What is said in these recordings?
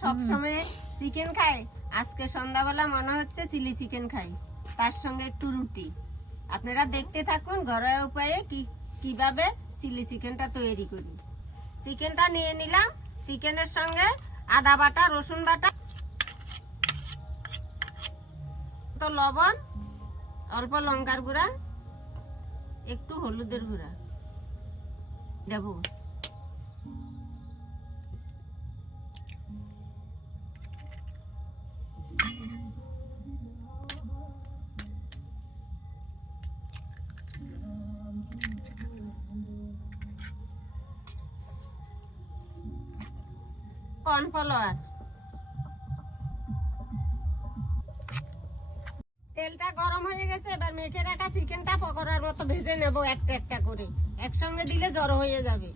সবসময় চিকেন খাই, আজকে সন্ধ্যাবেলা মনে হচ্ছে চিলি চিকেন খাই, তার সঙ্গে একটু রুটি। আপনারা দেখতে থাকুন ঘরোয়া উপায়ে কিভাবে চিলি চিকেনটা তৈরি করি। চিকেনটা নিয়ে নিলাম, চিকেনের সঙ্গে আদা বাটা, রসুন বাটা, তো লবণ, অল্প লঙ্কার গুঁড়া, একটু হলুদের গুঁড়া দেব। কর্নফ্লাওয়ার। তেলটা গরম হয়ে গেছে, এবার মেখে রাখা চিকেনটা পকোড়ার মতো ভেজে নেব একটা একটা করে, একসঙ্গে দিলে জড়ো হয়ে যাবে।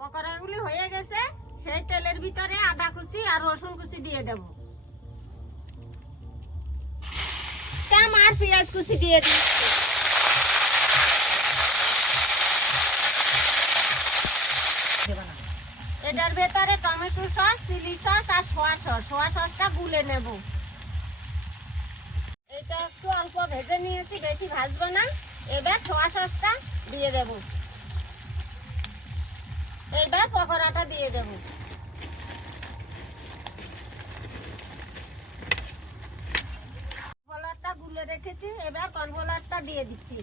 পকোড়াগুলি হয়ে গেছে, সেই তেলের ভিতরে আদা কুচি আর রসুন কুচি দিয়ে দেব, আর পেঁয়াজ কুচি দিয়ে দিচ্ছি। এটার ভেতরে টমেটো সস, চিলি সস আর সোয়া সসটা গুলে নেব। এটা একটু অল্প ভেজে নিয়েছি, বেশি ভাজবো না। এবার সোয়া সসটা দিয়ে দেব, এবার পকোড়াটা দিয়ে দেব। কর্নফ্লাওয়ারটা গুলে রেখেছি, এবার কর্নফ্লাওয়ারটা দিয়ে দিচ্ছি।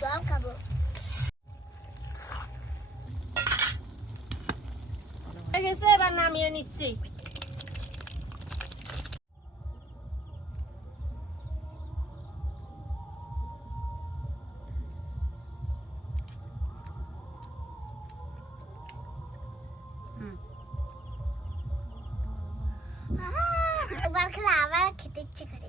জল খাবো। হয়ে গেছে, এবার নামিয়ে নিচ্ছি। একবার খেলে আবার খেতে ইচ্ছে করে।